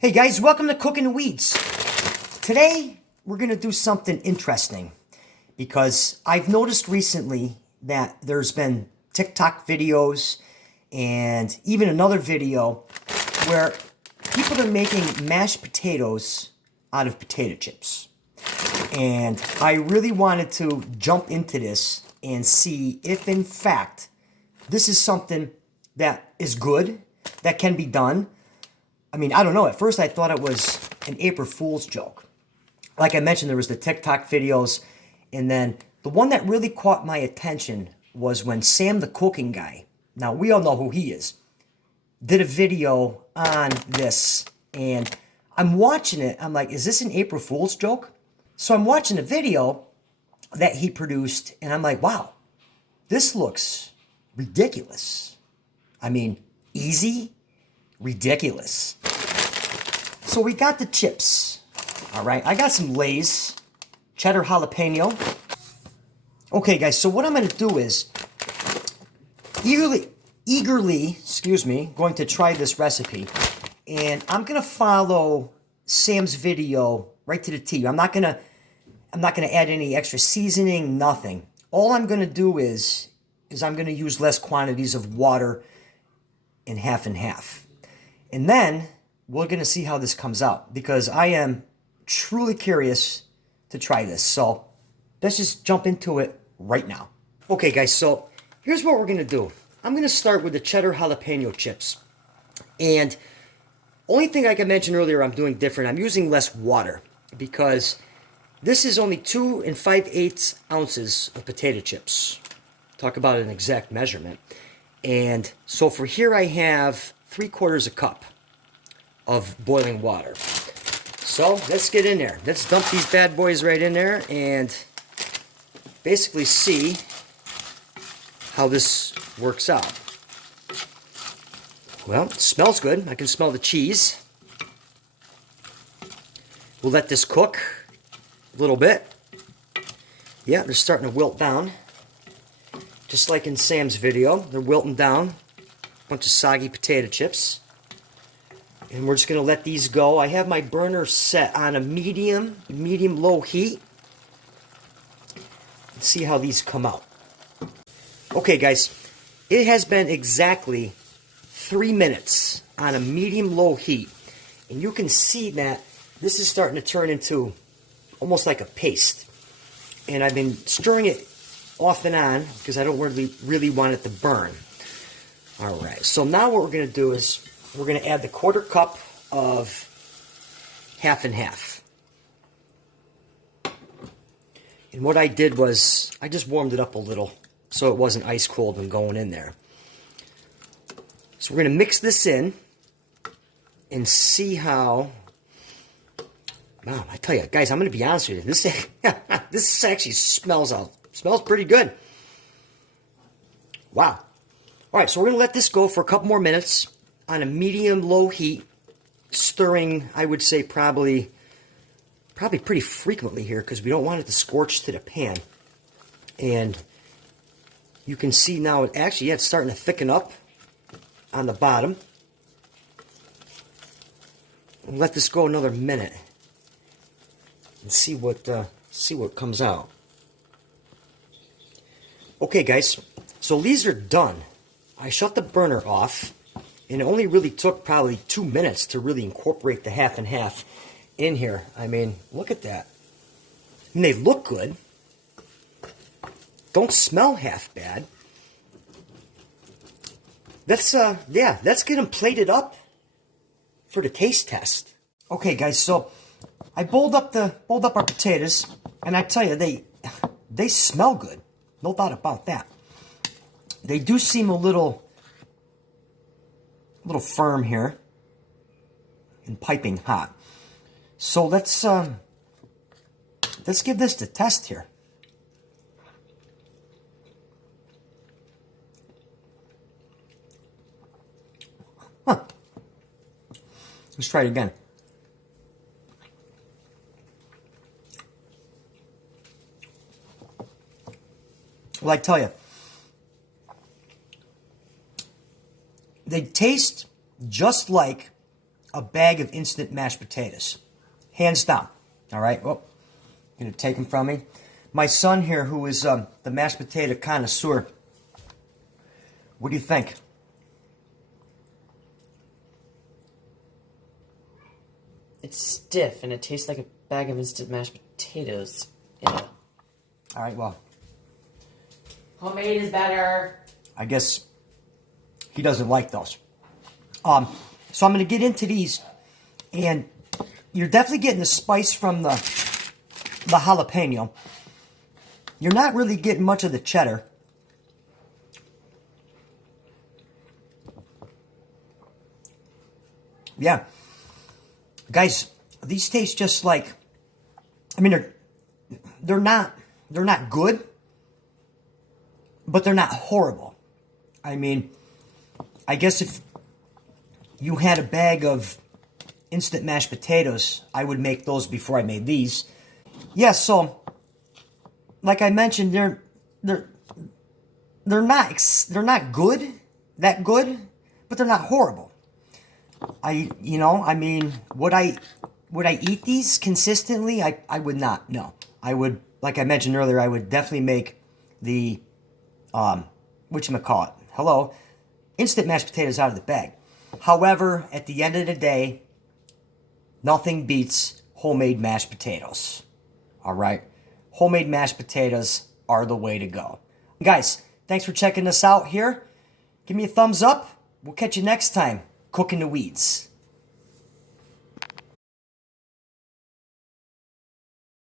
Hey guys, welcome to Cooking Weeds. Today we're going to do something interesting because I've noticed recently that there's been TikTok videos and even another video where people are making mashed potatoes out of potato chips. And I really wanted to jump into this and see if in fact this is something that is good, that can be done. I mean, I don't know. At first, I thought it was an April Fool's joke. Like I mentioned, there was the TikTok videos. And then the one that really caught my attention was when Sam the Cooking Guy, now we all know who he is, did a video on this. And I'm watching it. I'm like, is this an April Fool's joke? So I'm watching the video that he produced. And I'm like, wow, this looks ridiculous. I mean, easy, ridiculous. So we got the chips. All right, I got some Lay's cheddar jalapeno. Okay, guys, so what I'm going to do is eagerly, going to try this recipe. And I'm going to follow Sam's video right to the T. I'm not going to add any extra seasoning, nothing. All I'm going to do is I'm going to use less quantities of water and half. And then we're going to see how this comes out because I am truly curious to try this. So let's just jump into it right now. Okay, guys, so here's what we're going to do. I'm going to start with the cheddar jalapeno chips. And only thing like I mentioned earlier I'm doing different, I'm using less water because this is only 2 5/8 ounces of potato chips. Talk about an exact measurement. And so for here I have 3/4 cup of boiling water. So let's get in there. Let's dump these bad boys right in there and basically see how this works out. Well, it smells good. I can smell the cheese. We'll let this cook a little bit. Yeah, they're starting to wilt down. Just like in Sam's video, they're wilting down. A bunch of soggy potato chips. And we're just going to let these go. I have my burner set on a medium-low heat. Let's see how these come out. Okay, guys. It has been exactly 3 minutes on a medium-low heat. And you can see that this is starting to turn into almost like a paste. And I've been stirring it off and on because I don't really want it to burn. Alright, so now what we're going to do is we're going to add the 1/4 cup of half. And what I did was I just warmed it up a little so it wasn't ice cold when going in there. So we're going to mix this in and see how... Wow, I tell you, guys, I'm going to be honest with you. This actually smells pretty good. Wow. All right, so we're going to let this go for a couple more minutes on a medium-low heat, stirring, I would say, probably pretty frequently here because we don't want it to scorch to the pan. And you can see now, it's starting to thicken up on the bottom. We'll let this go another minute and see what comes out. Okay, guys, so these are done. I shut the burner off, and it only really took probably 2 minutes to really incorporate the half in here. I mean, look at that. And they look good. Don't smell half bad. Let's get them plated up for the taste test. Okay, guys, so I bowled up our potatoes, and I tell you, they smell good. No doubt about that. They do seem a little firm here and piping hot. So let's give this the test here. Huh. Let's try it again. Well, I tell you, they taste just like a bag of instant mashed potatoes. Hands down. All right? Well, going to take them from me. My son here, who is the mashed potato connoisseur, what do you think? It's stiff, and it tastes like a bag of instant mashed potatoes. Yeah. All right, well, Homemade is better. I guess he doesn't like those. So I'm going to get into these, and you're definitely getting the spice from the jalapeno. You're not really getting much of the cheddar. Yeah. Guys, these taste just like, I mean, they're not good, but they're not horrible. I mean, I guess if you had a bag of instant mashed potatoes, I would make those before I made these. Yeah, so like I mentioned, they're not good, that good, but they're not horrible. I mean, would I eat these consistently? I would not. No. I would, like I mentioned earlier, I would definitely make the whatchamacallit? Hello, instant mashed potatoes out of the bag. However, at the end of the day, nothing beats homemade mashed potatoes. All right? Homemade mashed potatoes are the way to go. Guys, thanks for checking us out here. Give me a thumbs up. We'll catch you next time. Cooking the weeds.